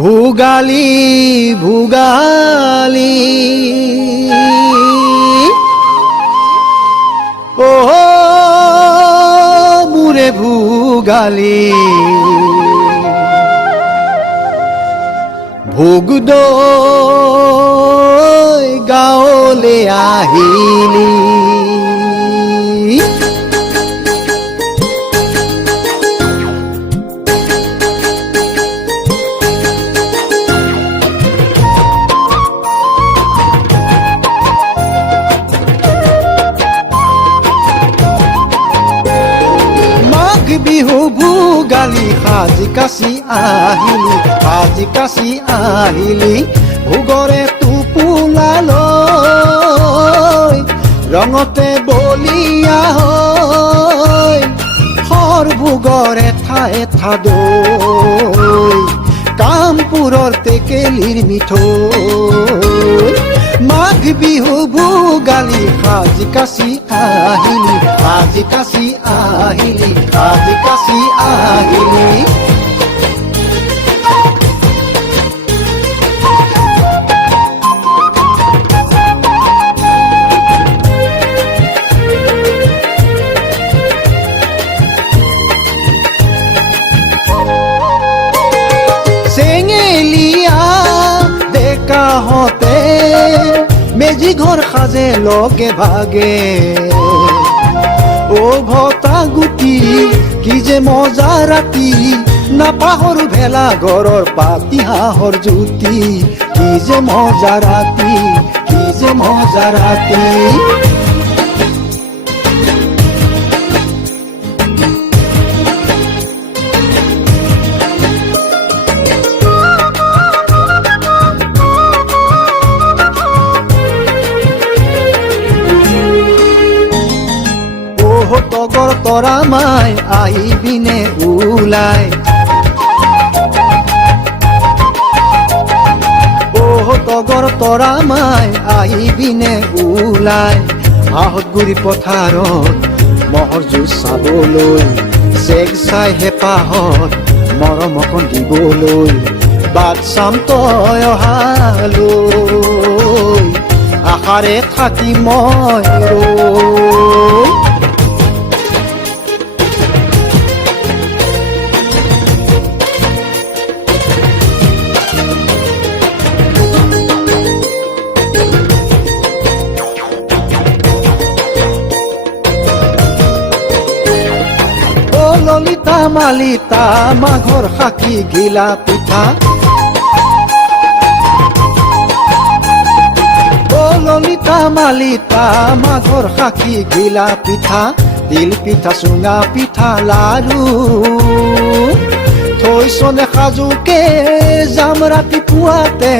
ভোগালী ভোগালী ও মোৰে ভোগালী ভোগ দৈ গাঁৱলে আহিলি বিহু ভোগালী সাজি কাচি আহিলি ভোগৰে টোপোলালৈ ৰঙতে বলিয়া হৈ সৰ ভোগৰ এঠা দৈ কামপুৰৰ টেকেলিৰ মিঠৈ মাঘ বিহু ভোগালী সাজি কাচি আহিলি চেঙেলীয়া ডেকাহঁতে মেজি ঘৰ সাজে লগে ভাগে ও ভটা গুটি কি যে মজা ৰাতি নাপাহৰো ভেলা ঘৰৰ পাতি হাঁহৰ জুতি কি যে মজা ৰাতি তগৰ তৰা মাই আহিবিনে ওলাই তগৰ তৰা মাই আহিবিনে ওলাই আহত গুৰি পথাৰত মহৰ যুঁজ চাবলৈ চেগ চাই হেঁপাহত মৰম অকণ দিবলৈ বাট চাম তই অহালৈ আশাৰে থাকি মই ৰৈ ললিতা মালিতা মাঘৰ সাকি গিলা পিঠা ললিতা মালিতা মাঘৰ সাকি গিলা পিঠা তিল পিঠা চুঙা পিঠা লাৰু থৈছনে সাজুকে যাম ৰাতিপুৱাতে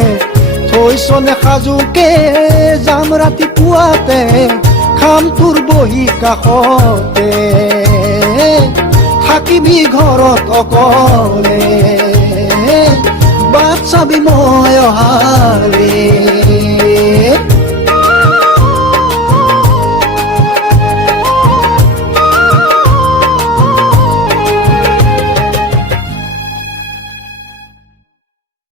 খাম তোৰ বহি কাষতে থাকিবি ঘৰত অকলে বাট চাবি মই অহালে